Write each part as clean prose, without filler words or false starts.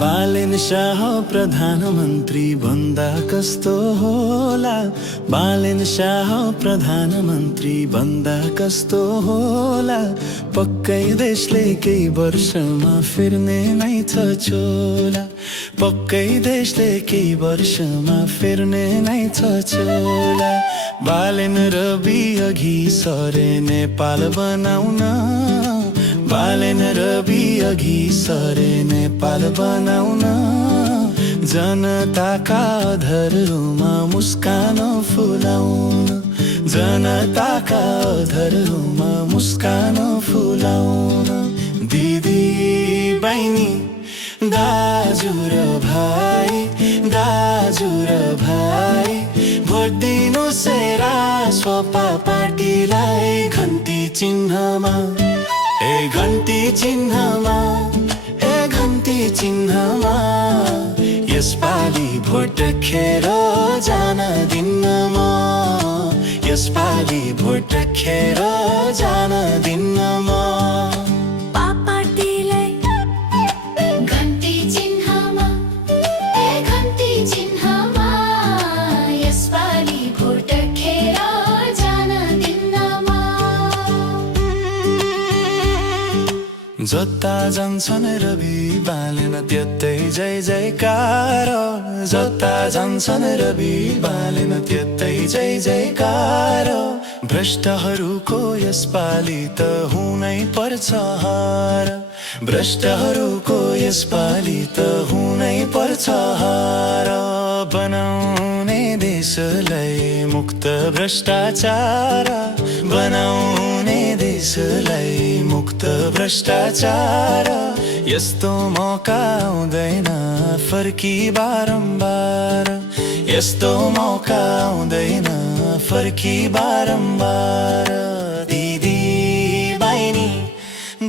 बालेन शाह प्रधानमन्त्री बन्दा कस्तो होला। बालेन शाह प्रधानमन्त्री बन्दा कस्तो होला। पक्कै देशले केही वर्षमा फिर्ने नै छ छोला। पक्कै देशले केही वर्षमा फिर्ने नै छ छोला। बालेन रवि अघि सरे नेपाल बनाउन। बालेन रवि अघि सरे नेपाल बनाउन। जनताका अधरहरूमा मुस्कान फुलाउन। जनताका अधरहरूमा मुस्कान फुलाउन। दिदी बहिनी दाजु र भाइ, दाजु र भाइ, भोट दिनु सेरा सोपा पार्टीलाई। घन्टी चिन्हमा, ए घन्टी चिन्हमा, ए घन्टी चिन्हमा। यसपालि भोट खेर जान दिन्न म। यसपालि भोट खेर जान दिन्न म। जता जान्छन् रवि बालेन त्यतै जय जयकार। जता जान्छन् रवि बालेन त्यतै जय जयकार। भ्रष्टहरूको यसपालि त हुनै पर्छ हार। भ्रष्टहरूको यसपालि त हुनै पर्छ हार। बनाउने देशलाई मुक्त भ्रष्टाचार। बनाउने देशलाई मुक्त भ्रष्टाचार। यस्तो मौका आउँदैन फर्की बारम्बार। यस्तो मौका आउँदैन फर्की बारम्बार। दिदी बहिनी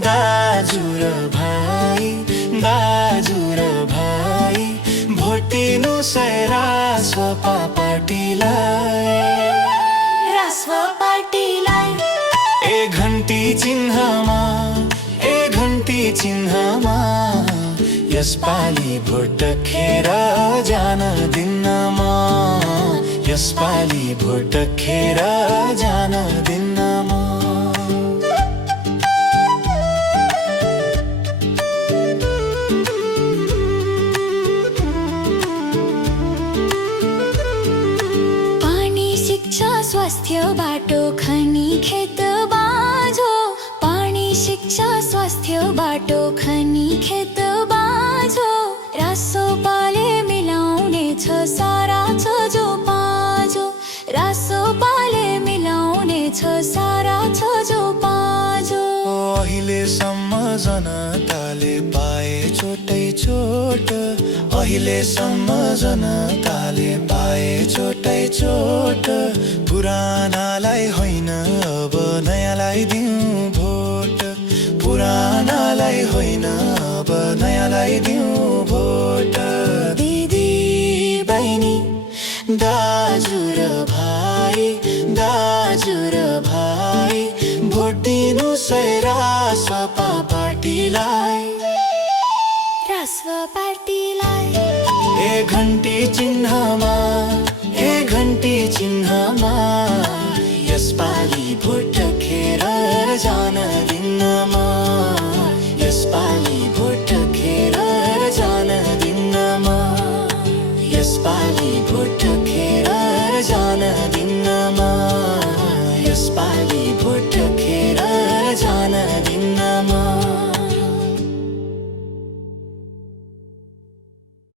दाजु र भाइ, दाजु र भाइ, भोट दिनु सेरा रासपा पार्टीलाई। रासपा पार्टीलाई। ए घन्टी चिन्हमा, ए घन्टी चिन्हमा। यसपालि भोट खेर जान दिन्न म। यसपालि भोट खेर जान दिन्न म। स्वास्थ्य बाटो खनी खेत बाँझो। पानी शिक्षा स्वास्थ्य बाटो खनी खेत बाँझो। रासोपाले मिलाउने छ सारा छ जो पाँचो। रासोपाले मिलाउने छ सारा छ जो पाँचो। अहिलेसम्म जनताले पाए चोटै चोट। अहिलेसम्म जनताले पाए चोटै चोट। पुरानालाई होइन अब नयाँलाई दिउँ भोट। पुरानालाई होइन अब नयाँलाई दिउँ भोट। दिदी बहिनी दाजु र भाइ, दाजु र भाइ, भोट दिनु रासपा पार्टीलाई। रासपा पार्टीलाई। ए घन्टी चिन्हमा, ए घन्टी चिन्हमा। यसपालि भोट खेर जान दिन्न म। यसपालि भोट खेर जान दिन्न म। यसपालि भोट खेर जान दिन्न म। यसपालि भोट